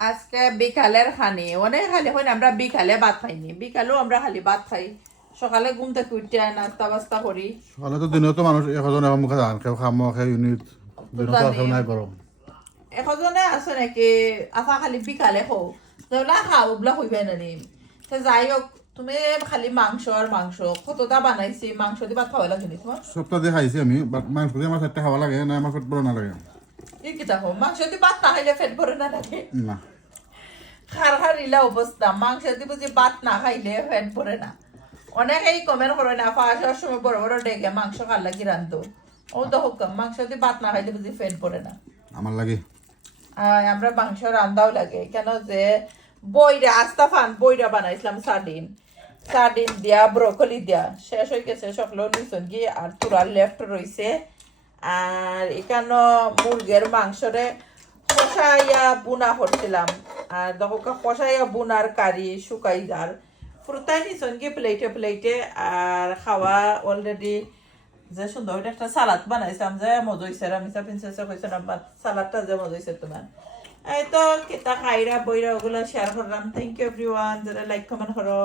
আজকে বিকালের খানি অনেক খালি হয় না, আমরা বিকালে ভাত খাইনি, বিকালেও আমরা খালি ভাত খাই। সকালে ঘুম থেকে উঠে নাস্তা বাস্তা করি। সকালে তো দিনেও তো মানুষ এখন এখন মুখে ধান খেয়ে খামো খেয়ে ইউনিট দিনও তো আসেও নাই গরম। এজনে আছে নাকি আফা খালি বিকালে খাও যেগুলা খাও ওগুলা হইবে না নি। তো যাই হোক, তুমি খালি মাংস আর মাংস কতটা বানাইছি, মাংস দিয়ে ভাত খাওয়া লাগে নি তোমার? সপ্তাহ দিয়ে খাইছি আমি, বাট মাংস দিয়ে আমার চারটে খাওয়া লাগে না, আমার পেট বড় না লাগে কি কিতা হো, মাংস দিয়ে ভাত না খাইলে পেট ভরে না লাগে? না। খার খার ইলা অবস্থা, মাংস দিয়ে বুঝি ভাত না খাইলে পেট ভরে না। অনেকেই কমেন্ট করে না, আসার সময় বড় বড় ডেকে মাংস খার লাগি রান্ধো। ও তো হোক, মাংস দিয়ে ভাত না খাইলে বুঝি পেট ভরে না। আমার লাগে আমরা মাংস রান্দাও লাগে কেন যে বইরা আস্তা ফান বইরা বানাইছিলাম সার্ডিন, সার্ডিন দিয়া ব্রোকলি দিয়া শেষ হয়ে গেছে, সকল নিচন গিয়ে আর পুরা লেফট রইছে। আর এখানে মুরগের মাংসরে কষাইয়া বুনা করছিলাম, আর দেখো কষাইয়া বুনার কারি শুকাই যার পুরোটাই নিচন গিয়ে প্লেটে প্লেটে। আর খাওয়া অলরেডি যে সুন্দর একটা সালাদ বানাইছিলাম, যে মজা হয়েছে। রামিসা প্রিন্সেসে কইছে না সালাদটা যে মজা হয়েছে তোমার। এই তো কিতা খাইরা বইরা ওগুলো শেয়ার করলাম। থ্যাংক ইউ এভরিওয়ান যারা লাইক কমেন্ট করো।